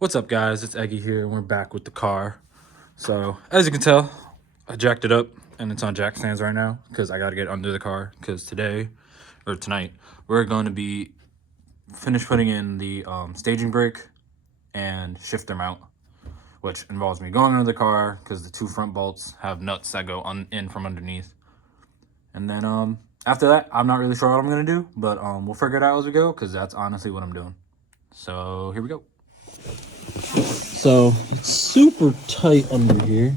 What's up, guys? It's Eggy here, and we're back with the car. So, as you can tell, I jacked it up, and it's on jack stands right now, because I gotta get under the car, because tonight, we're going to be finished putting in the staging brake and shifter mount, which involves me going under the car, because the two front bolts have nuts that go in from underneath. And then, after that, I'm not really sure what I'm gonna do, but we'll figure it out as we go, because that's honestly what I'm doing. So, here we go. So it's super tight under here,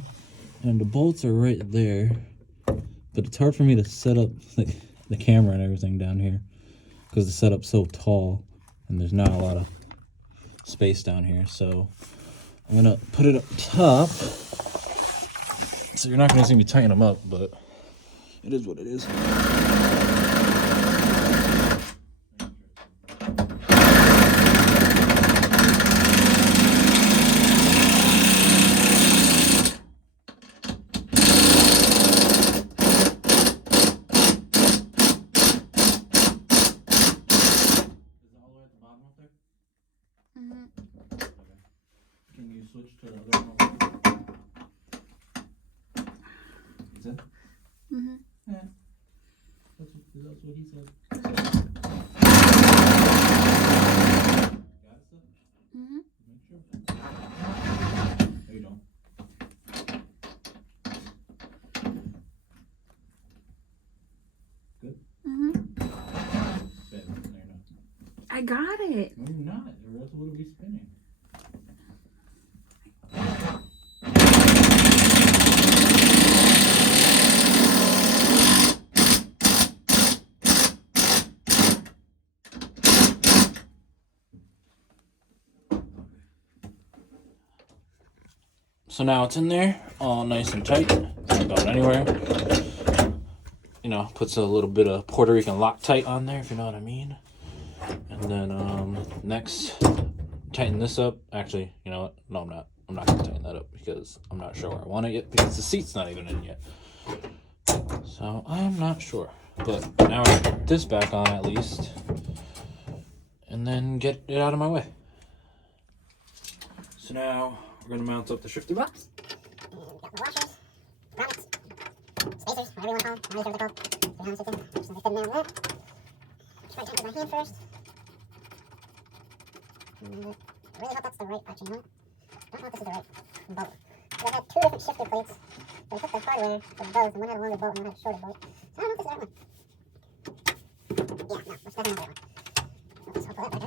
and the bolts are right there, but it's hard for me to set up the camera and everything down here because the setup's so tall and there's not a lot of space down here. So I'm gonna put it up top, so you're not gonna see me tighten them up, but it is what it is. Can you switch to the other one? Is it? Mm-hmm. Yeah. That's what he said. Got it, still? Mm-hmm. Make sure. No, you don't. Good? Mm-hmm. Spin. No, you're not. I got it. No, you're not. Or else it would be spinning. So now it's in there, all nice and tight, not going anywhere. You know, puts a little bit of Puerto Rican Loctite on there, if you know what I mean. And then next, tighten this up. Actually, you know what? No, I'm not. I'm not gonna tighten that up because I'm not sure where I want it yet because the seat's not even in yet. So I'm not sure. But now I put this back on at least, and then get it out of my way. So now we're gonna mount up the shifter box. Got the washers, grommets, spacers, whatever you want to call them. I'm not sure what they're called. To be honest with you, just like fit in there on that. Try to temper my hand first. And I really hope that's the right, actually, you know what? I don't know if this is the right bolt. But I had two different shifter plates. So I took the hardware for both, and one had a longer bolt and one had a shorter bolt. So I don't know if this is the right one.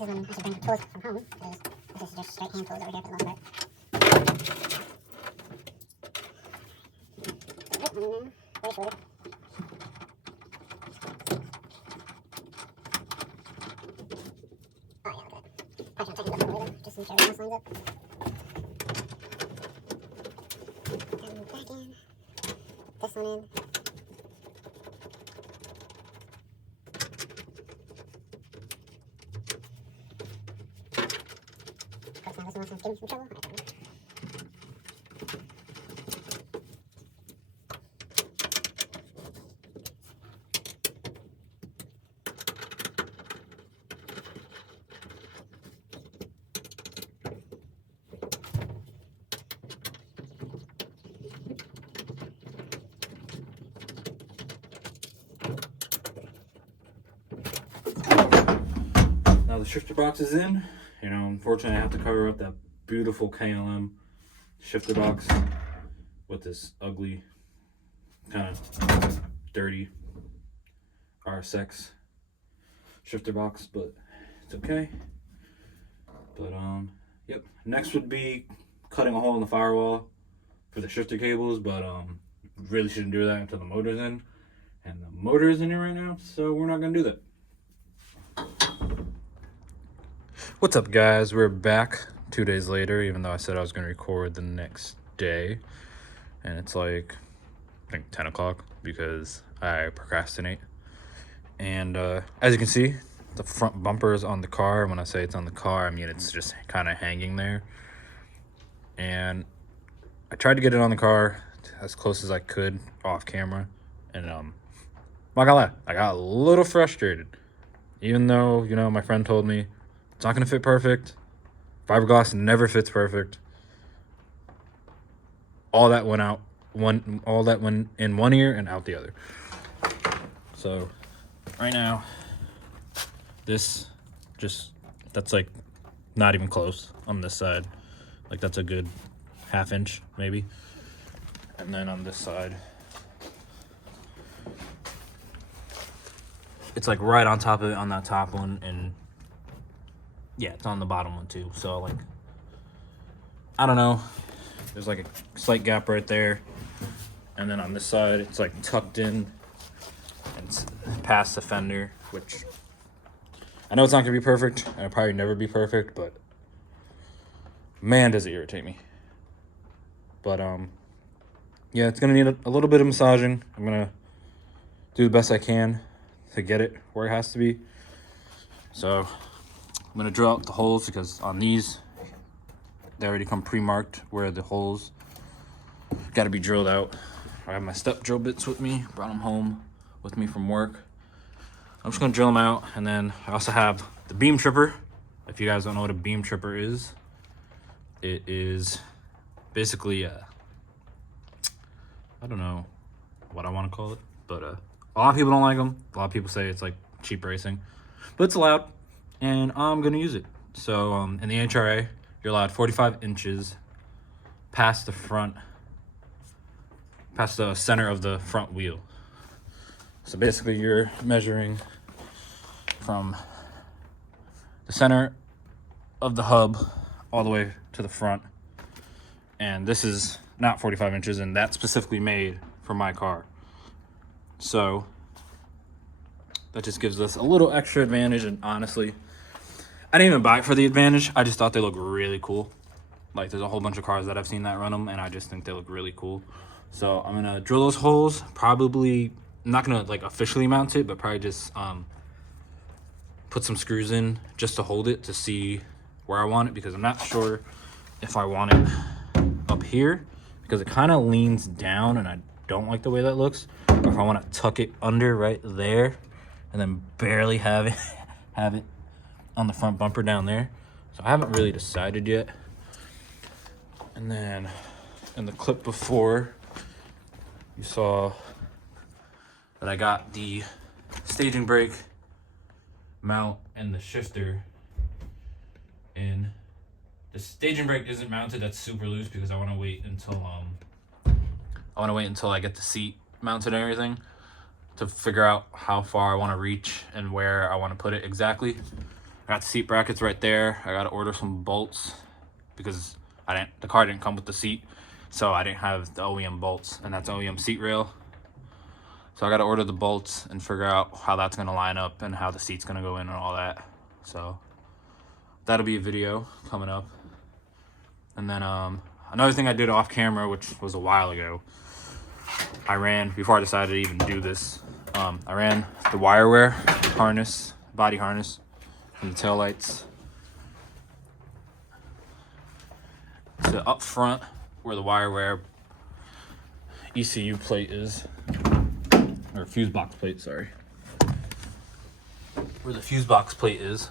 Yeah, no, it's definitely not the right one. Let's pull that back out. This is when I should bring the tools from home, because this is just straight hand tools over here for the most part. Very short. Oh yeah, okay. Probably should have taken this later, just to make sure everything else lines up. And back in. This one in. Of course, now this one wants to give me some trouble. I don't know. Now the shifter box is in. You know, unfortunately I have to cover up that beautiful KLM shifter box with this ugly, kind of dirty RSX shifter box, but it's okay. But yep. Next would be cutting a hole in the firewall for the shifter cables, but really shouldn't do that until the motor's in. And the motor is in here right now, so we're not gonna do that. What's up, guys? We're back 2 days later, even though I said I was going to record the next day. And it's like, I think 10 o'clock because I procrastinate. And as you can see, the front bumper is on the car. When I say it's on the car, I mean it's just kind of hanging there. And I tried to get it on the car as close as I could off camera. And not gonna lie, I got a little frustrated. Even though, you know, my friend told me it's not going to fit perfect. Fiberglass never fits perfect. All that went out all that went in one ear and out the other. So right now, this that's like not even close on this side. Like that's a good ½ inch maybe. And then on this side, it's like right on top of it on that top one, and yeah, it's on the bottom one too. So like, I don't know. There's like a slight gap right there. And then on this side, it's like tucked in and it's past the fender, which I know it's not gonna be perfect, and it'll probably never be perfect, but man, does it irritate me. But yeah, it's gonna need a little bit of massaging. I'm gonna do the best I can to get it where it has to be. So I'm gonna drill out the holes, because on these, they already come pre-marked where the holes got to be drilled out. I have my step drill bits with me, brought them home with me from work. I'm just gonna drill them out, and then I also have the beam tripper. If you guys don't know what a beam tripper is, it is basically I don't know what I want to call it, but a lot of people don't like them. A lot of people say it's like cheap racing, but it's allowed, and I'm gonna use it. So in the HRA, you're allowed 45 inches past the center of the front wheel. So basically you're measuring from the center of the hub all the way to the front. And this is not 45 inches, and that's specifically made for my car. So that just gives us a little extra advantage, and honestly, I didn't even buy it for the advantage. I just thought they look really cool. Like, there's a whole bunch of cars that I've seen that run them, and I just think they look really cool. So I'm gonna drill those holes. Probably, I'm not gonna like officially mount it, but probably just put some screws in just to hold it, to see where I want it, because I'm not sure if I want it up here, because it kind of leans down and I don't like the way that looks, or if I want to tuck it under right there and then barely have it on the front bumper down there. So I haven't really decided yet. And then in the clip before, you saw that I got the staging brake mount and the shifter in. The staging brake isn't mounted, that's super loose, because I want to wait until I get the seat mounted and everything to figure out how far I want to reach and where I want to put it exactly. I got the seat brackets right there. I got to order some bolts, because the car didn't come with the seat, so I didn't have the OEM bolts, and that's OEM seat rail. So I got to order the bolts and figure out how that's going to line up and how the seat's going to go in and all that. So that'll be a video coming up. And then another thing I did off camera, which was a while ago, I ran, before I decided to even do this, I ran the wire harness, body harness from the taillights to up front where the wire ECU plate is, or fuse box plate, sorry. Where the fuse box plate is.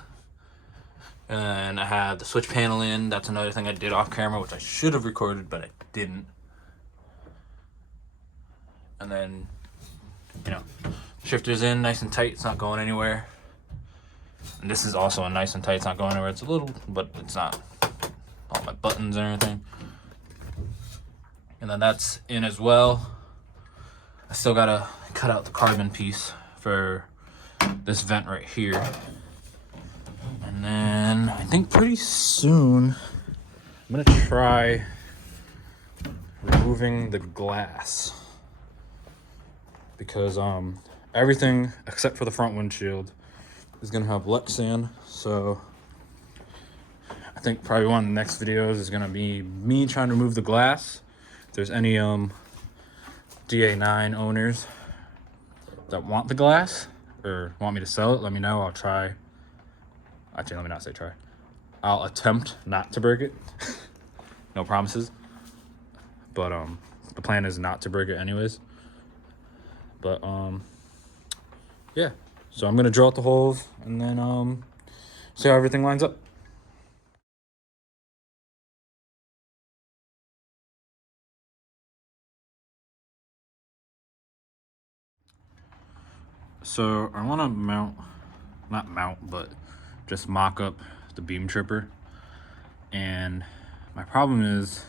And I had the switch panel in. That's another thing I did off camera, which I should have recorded, but I didn't. And then, you know, shifter's in nice and tight. It's not going anywhere. And this is also a nice and tight. It's not going anywhere. It's a little, but it's not all my buttons or anything. And then that's in as well. I still gotta cut out the carbon piece for this vent right here. And then I think pretty soon I'm gonna try removing the glass, because everything except for the front windshield is gonna have Lexan. So I think probably one of the next videos is gonna be me trying to remove the glass. If there's any Da9 owners that want the glass or want me to sell it, let me know. I'll try. Actually, let me not say try. I'll attempt not to break it. No promises. But the plan is not to break it anyways. But yeah. So I'm gonna drill out the holes and then see how everything lines up. So I want to not mount, but just mock up the beam tripper. And my problem is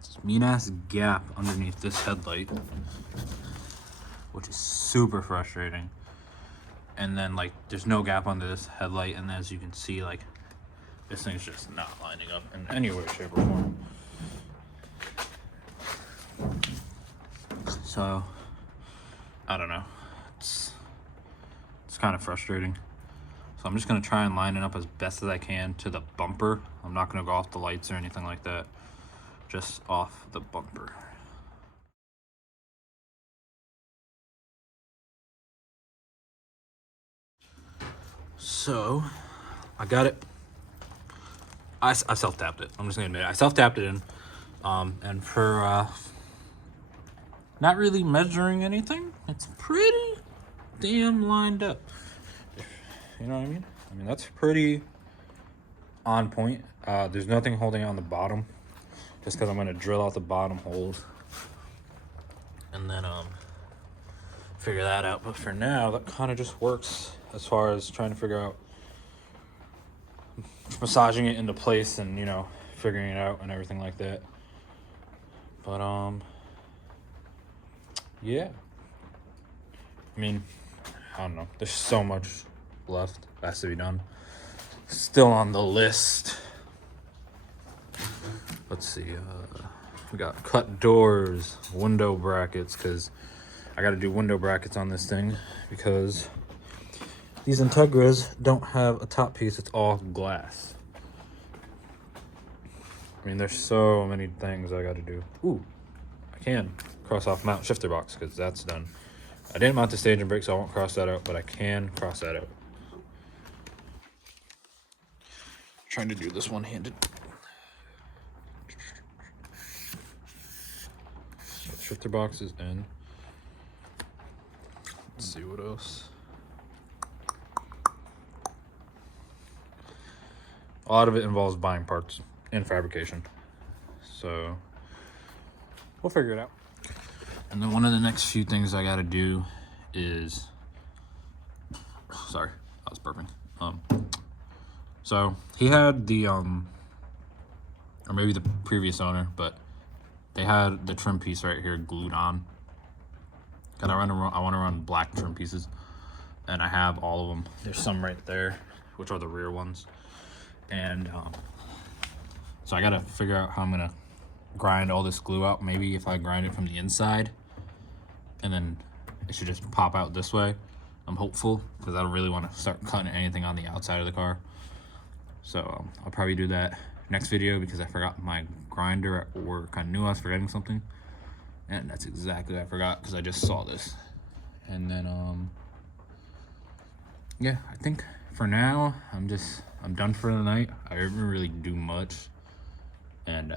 this mean ass gap underneath this headlight, which is super frustrating. And then like there's no gap under this headlight, and as you can see, like this thing's just not lining up in any way, shape, or form. So I don't know. It's kind of frustrating. So I'm just gonna try and line it up as best as I can to the bumper. I'm not gonna go off the lights or anything like that. Just off the bumper. So I got it. I self-tapped it. I'm just gonna admit it. I self-tapped it in. And for not really measuring anything, it's pretty damn lined up. You know what I mean? I mean, that's pretty on point. There's nothing holding on the bottom, just because I'm gonna drill out the bottom holes and then figure that out. But for now, that kind of just works as far as trying to figure out massaging it into place and, you know, figuring it out and everything like that. But yeah, I mean, I don't know, there's so much left that has to be done. Still on the list. Let's see, we got cut doors, window brackets, because I got to do window brackets on this thing because these integras don't have a top piece. It's all glass. I mean, there's so many things I got to do. Ooh, I can cross off mount shifter box because that's done. I didn't mount the staging brake, so I won't cross that out, but I can cross that out. Trying to do this one-handed. Shifter box is in. Let's see what else. A lot of it involves buying parts and fabrication, so we'll figure it out. And then one of the next few things I gotta do is, sorry, I was burping. So he had the or maybe the previous owner, but they had the trim piece right here glued on. I want to run black trim pieces, and I have all of them. There's some right there, which are the rear ones, and so I gotta figure out how I'm gonna grind all this glue out. Maybe if I grind it from the inside, and then it should just pop out this way. I'm hopeful, because I don't really want to start cutting anything on the outside of the car. So I'll probably do that next video, because I forgot my grinder at work. I knew I was forgetting something, and that's exactly what I forgot, because I just saw this. And then yeah, I think for now I'm done for the night. I didn't really do much. And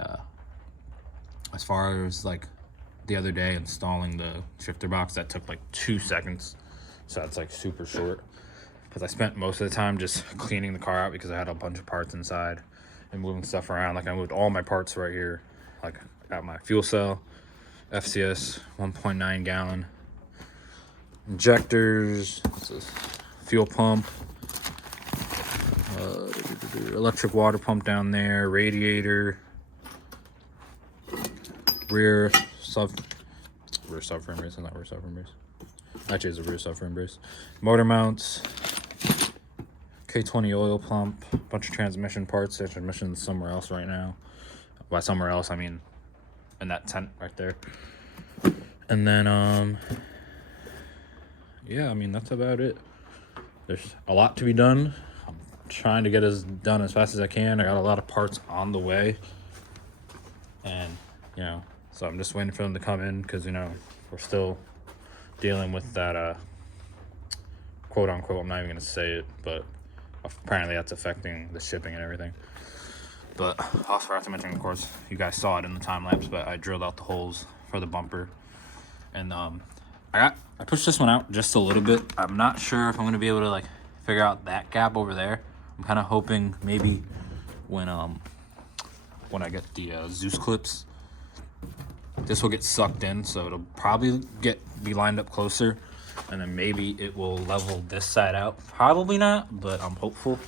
as far as like the other day installing the shifter box, that took like 2 seconds, so that's like super short, because I spent most of the time just cleaning the car out, because I had a bunch of parts inside and moving stuff around. Like I moved all my parts right here. Like I got my fuel cell, FCS 1.9 gallon, injectors, what's this? Fuel pump, electric water pump down there, radiator, rear subframe brace. It's not rear subframe brace. Actually, it's a rear subframe brace. Motor mounts, K20 oil pump, a bunch of transmission parts. There's transmissions somewhere else right now. By somewhere else, I mean in that tent right there. And then yeah, I mean that's about it. There's a lot to be done. I'm trying to get it done as fast as I can. I got a lot of parts on the way, and you know, so I'm just waiting for them to come in, because you know we're still dealing with that quote unquote, I'm not even gonna say it, but apparently that's affecting the shipping and everything. But also forgot to mention, of course, you guys saw it in the time lapse, but I drilled out the holes for the bumper, and I I pushed this one out just a little bit. I'm not sure if I'm gonna be able to like figure out that gap over there. I'm kind of hoping maybe when I get the Zeus clips, this will get sucked in, so it'll probably be lined up closer, and then maybe it will level this side out. Probably not, but I'm hopeful.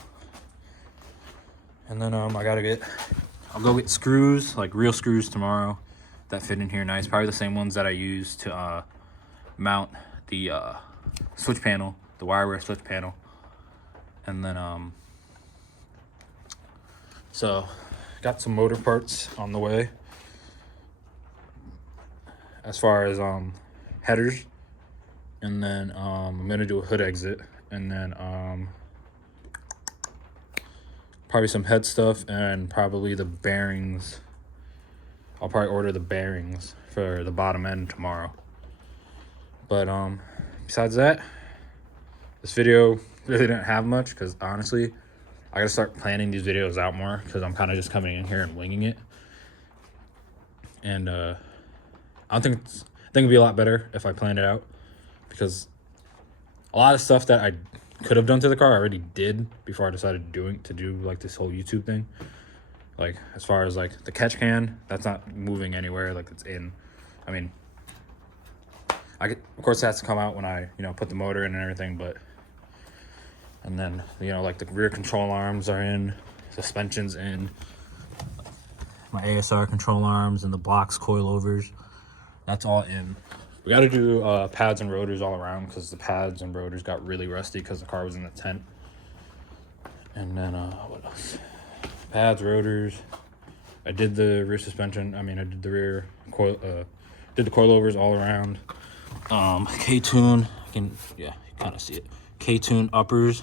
And then I'll go get screws, like real screws tomorrow that fit in here nice. Probably the same ones that I use to mount the switch panel, the wireware switch panel. And then so got some motor parts on the way as far as headers, and then I'm gonna do a hood exit, and then probably some head stuff, and probably the bearings. I'll probably order the bearings for the bottom end tomorrow. But besides that, this video really didn't have much, because honestly I gotta start planning these videos out more, because I'm kind of just coming in here and winging it. And I think it'd be a lot better if I planned it out, because a lot of stuff that I could have done to the car I already did before I decided to do like this whole YouTube thing. Like as far as like the catch can, that's not moving anywhere, like it's in. I mean, of course it has to come out when I put the motor in and everything, but and then like the rear control arms are in, suspension's in, my ASR control arms and the blocks coilovers, that's all in. We got to do pads and rotors all around, because the pads and rotors got really rusty because the car was in the tent. And then what else? Pads, rotors. I did the rear suspension. I mean, I did the rear did the coilovers all around. K-tune. You kind of see it. K-tune uppers,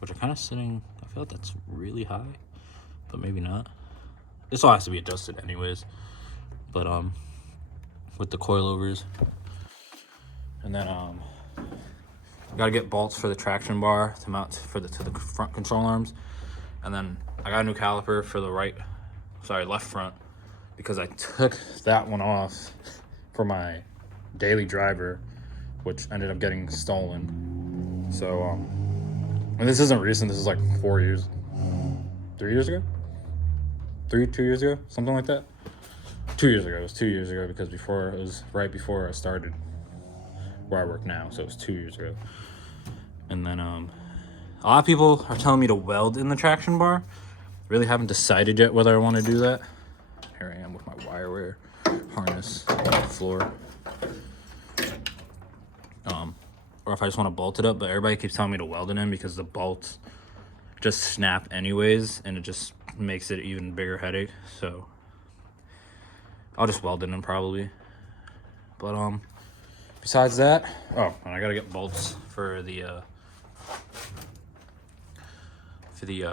which are kind of sitting. I feel like that's really high, but maybe not. This all has to be adjusted anyways. But with the coilovers, and then gotta get bolts for the traction bar to mount to the front control arms, and then I got a new caliper for the left front, because I took that one off for my daily driver, which ended up getting stolen. So and this isn't recent, this is like 3 years ago, 2 years ago, something like that. 2 years ago. It was 2 years ago, because it was right before I started where I work now, so it was 2 years ago. And then a lot of people are telling me to weld in the traction bar. Really haven't decided yet whether I want to do that. Here I am with my wireware harness on the floor. Or if I just want to bolt it up, but everybody keeps telling me to weld it in, because the bolts just snap anyways, and it just makes it even bigger headache. So I'll just weld it in probably. But besides that, and I gotta get bolts for the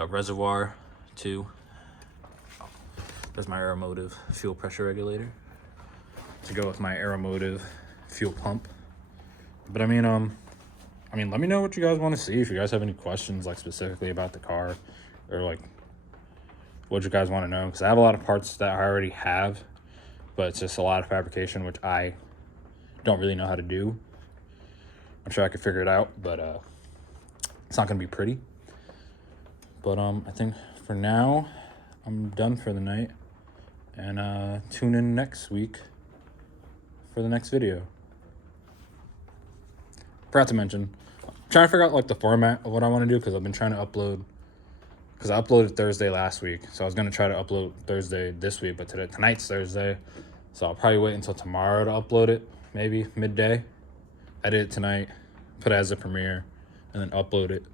reservoir too. There's my Aeromotive fuel pressure regulator to go with my Aeromotive fuel pump. But I mean, let me know what you guys want to see. If you guys have any questions, like specifically about the car, or like what you guys want to know, because I have a lot of parts that I already have, but it's just a lot of fabrication, which I don't really know how to do. I'm sure I could figure it out, but it's not gonna be pretty. But I think for now I'm done for the night, and tune in next week for the next video. Forgot to mention, I'm trying to figure out like the format of what I want to do, because I've been trying to upload, because I uploaded Thursday last week, so I was gonna try to upload Thursday this week, but tonight's Thursday, so I'll probably wait until tomorrow to upload it, maybe midday. Edit it tonight, put it as a premiere, and then upload it.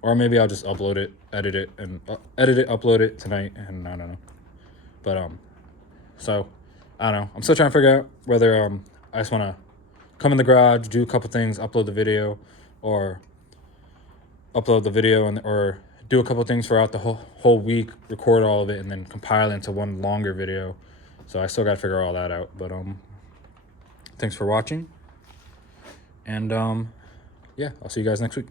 Or maybe I'll just upload it, edit it, upload it tonight, and I don't know. But so I don't know. I'm still trying to figure out whether I just want to come in the garage, do a couple things, upload the video, or upload the video or do a couple things throughout the whole week, record all of it, and then compile it into one longer video. So I still got to figure all that out. But thanks for watching, and yeah, I'll see you guys next week.